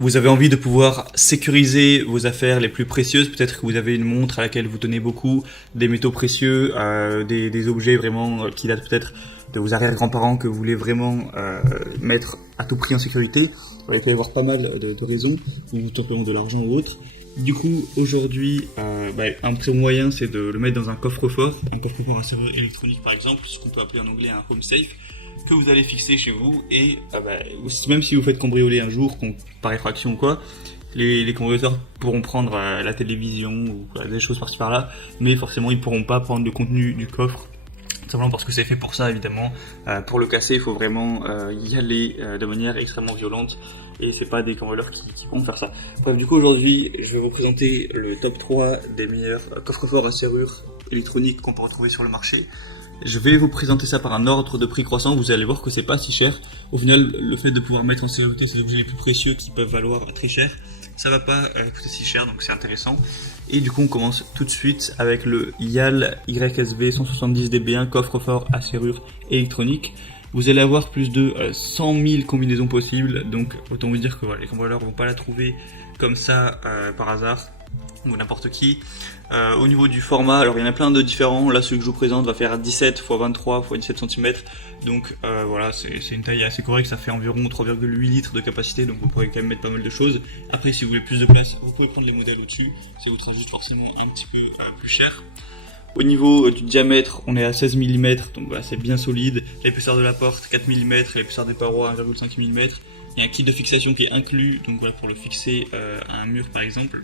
Vous avez envie de pouvoir sécuriser vos affaires les plus précieuses. Peut-être que vous avez une montre à laquelle vous tenez beaucoup, des métaux précieux, des objets vraiment qui datent peut-être de vos arrière-grands-parents que vous voulez vraiment mettre à tout prix en sécurité. Il peut y avoir pas mal de raisons, ou tout simplement de l'argent ou autre. Du coup, aujourd'hui, un très bon moyen, c'est de le mettre dans un coffre-fort à serrure électronique par exemple, ce qu'on peut appeler en anglais un home safe, que vous allez fixer chez vous, et même si vous faites cambrioler un jour, par effraction ou quoi, les cambrioleurs pourront prendre la télévision ou des choses par-ci par-là, mais forcément ils pourront pas prendre le contenu du coffre, simplement parce que c'est fait pour ça évidemment. Pour le casser, il faut vraiment y aller de manière extrêmement violente, et c'est pas des cambrioleurs qui vont faire ça. Bref, du coup aujourd'hui je vais vous présenter le top 3 des meilleurs coffres-forts à serrure électronique qu'on peut retrouver sur le marché. Je vais vous présenter ça par un ordre de prix croissant, vous allez voir que c'est pas si cher. Au final, le fait de pouvoir mettre en sécurité ces objets les plus précieux qui peuvent valoir très cher, ça va pas coûter si cher, donc c'est intéressant. Et du coup on commence tout de suite avec le YAL YSV 170DB1 coffre-fort à serrure électronique. Vous allez avoir plus de 100 000 combinaisons possibles, donc autant vous dire que voilà, les cambrioleurs vont pas la trouver comme ça par hasard, ou n'importe qui. Au niveau du format, alors il y en a plein de différents. Là, celui que je vous présente va faire 17 x 23 x 17 cm. Donc voilà, c'est une taille assez correcte. Ça fait environ 3,8 litres de capacité. Donc vous pourrez quand même mettre pas mal de choses. Après, si vous voulez plus de place, vous pouvez prendre les modèles au-dessus. Ça vous sera juste forcément un petit peu plus cher. Au niveau du diamètre, on est à 16 mm. Donc voilà, c'est bien solide. L'épaisseur de la porte, 4 mm. L'épaisseur des parois, 1,5 mm. Il y a un kit de fixation qui est inclus. Donc voilà, pour le fixer à un mur par exemple.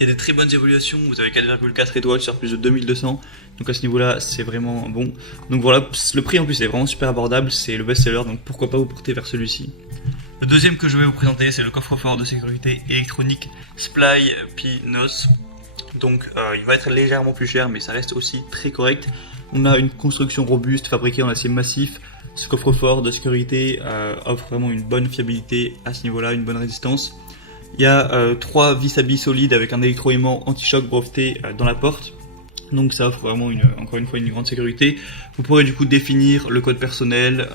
Il y a des très bonnes évaluations, vous avez 4,4 étoiles sur plus de 2200, donc à ce niveau-là, c'est vraiment bon. Donc voilà, le prix en plus est vraiment super abordable, c'est le best-seller, donc pourquoi pas vous porter vers celui-ci. Le deuxième que je vais vous présenter, c'est le coffre-fort de sécurité électronique Sply P-NOS. Donc il va être légèrement plus cher, mais ça reste aussi très correct. On a une construction robuste, fabriquée en acier massif. Ce coffre-fort de sécurité offre vraiment une bonne fiabilité à ce niveau-là, une bonne résistance. Il y a 3 vis à billes solides avec un électroaimant anti-choc breveté dans la porte. Donc ça offre vraiment encore une fois une grande sécurité. Vous pourrez du coup définir le code personnel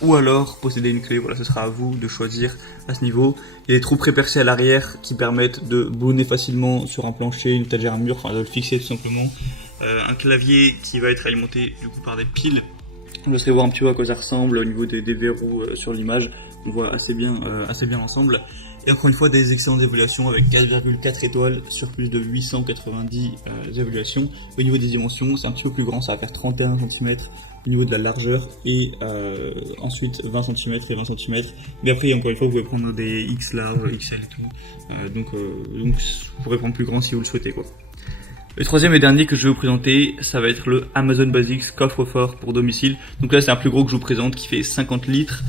ou alors posséder une clé. Voilà, ce sera à vous de choisir à ce niveau. Il y a des trous pré-percés à l'arrière qui permettent de boulonner facilement sur un plancher, une étagère, un mur, enfin de le fixer tout simplement. Un clavier qui va être alimenté du coup par des piles. On laisserait voir un petit peu à quoi ça ressemble au niveau des verrous sur l'image. On voit assez bien l'ensemble. Et encore une fois, des excellentes évaluations avec 4,4 étoiles sur plus de 890 évaluations. Au niveau des dimensions, c'est un petit peu plus grand, ça va faire 31 cm au niveau de la largeur et ensuite 20 cm et 20 cm. Mais après, encore une fois, vous pouvez prendre des X large, XL et tout. Donc vous pourrez prendre plus grand si vous le souhaitez, quoi. Le troisième et dernier que je vais vous présenter, ça va être le Amazon Basics coffre-fort pour domicile. Donc là, c'est un plus gros que je vous présente qui fait 50 litres.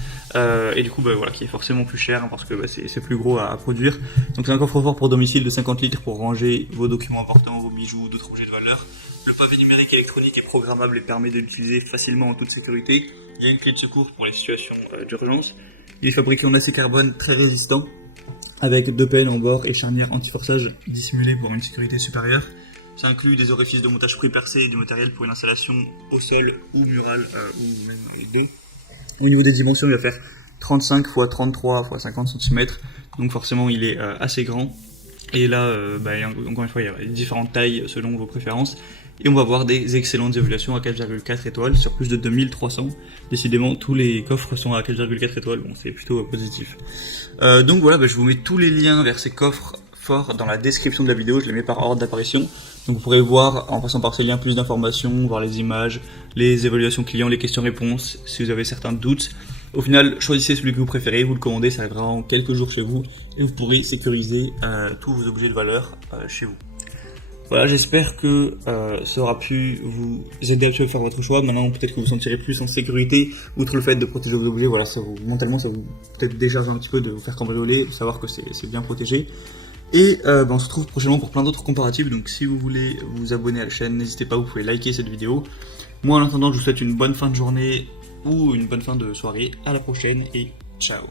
Et du coup, voilà, qui est forcément plus cher hein, parce que c'est plus gros à produire. Donc c'est un coffre-fort pour domicile de 50 litres pour ranger vos documents importants, vos bijoux, d'autres objets de valeur. Le pavé numérique électronique est programmable et permet de l'utiliser facilement en toute sécurité. Il y a une clé de secours pour les situations d'urgence. Il est fabriqué en acier carbone très résistant, avec 2 pennes en bord et charnière anti-forçage dissimulée pour une sécurité supérieure. Ça inclut des orifices de montage pré-percés et du matériel pour une installation au sol ou murale ou même les deux. Au niveau des dimensions, il va faire 35 x 33 x 50 cm, donc forcément il est assez grand. Et là, encore une fois, il y a différentes tailles selon vos préférences. Et on va voir des excellentes évaluations à 4,4 étoiles sur plus de 2300. Décidément, tous les coffres sont à 4,4 étoiles, bon c'est plutôt positif. Donc voilà, je vous mets tous les liens vers ces coffres forts dans la description de la vidéo, je les mets par ordre d'apparition. Donc vous pourrez voir, en passant par ces liens, plus d'informations, voir les images, les évaluations clients, les questions-réponses, si vous avez certains doutes. Au final, choisissez celui que vous préférez, vous le commandez, ça arrivera en quelques jours chez vous, et vous pourrez sécuriser tous vos objets de valeur chez vous. Voilà, j'espère que ça aura pu vous aider à faire votre choix. Maintenant, peut-être que vous vous sentirez plus en sécurité, outre le fait de protéger vos objets. Voilà, mentalement, ça vous peut-être décharge un petit peu de vous faire cambrioler, de savoir que c'est bien protégé. Et on se retrouve prochainement pour plein d'autres comparatifs, donc si vous voulez vous abonner à la chaîne, n'hésitez pas, vous pouvez liker cette vidéo. Moi en attendant, je vous souhaite une bonne fin de journée ou une bonne fin de soirée, à la prochaine et ciao.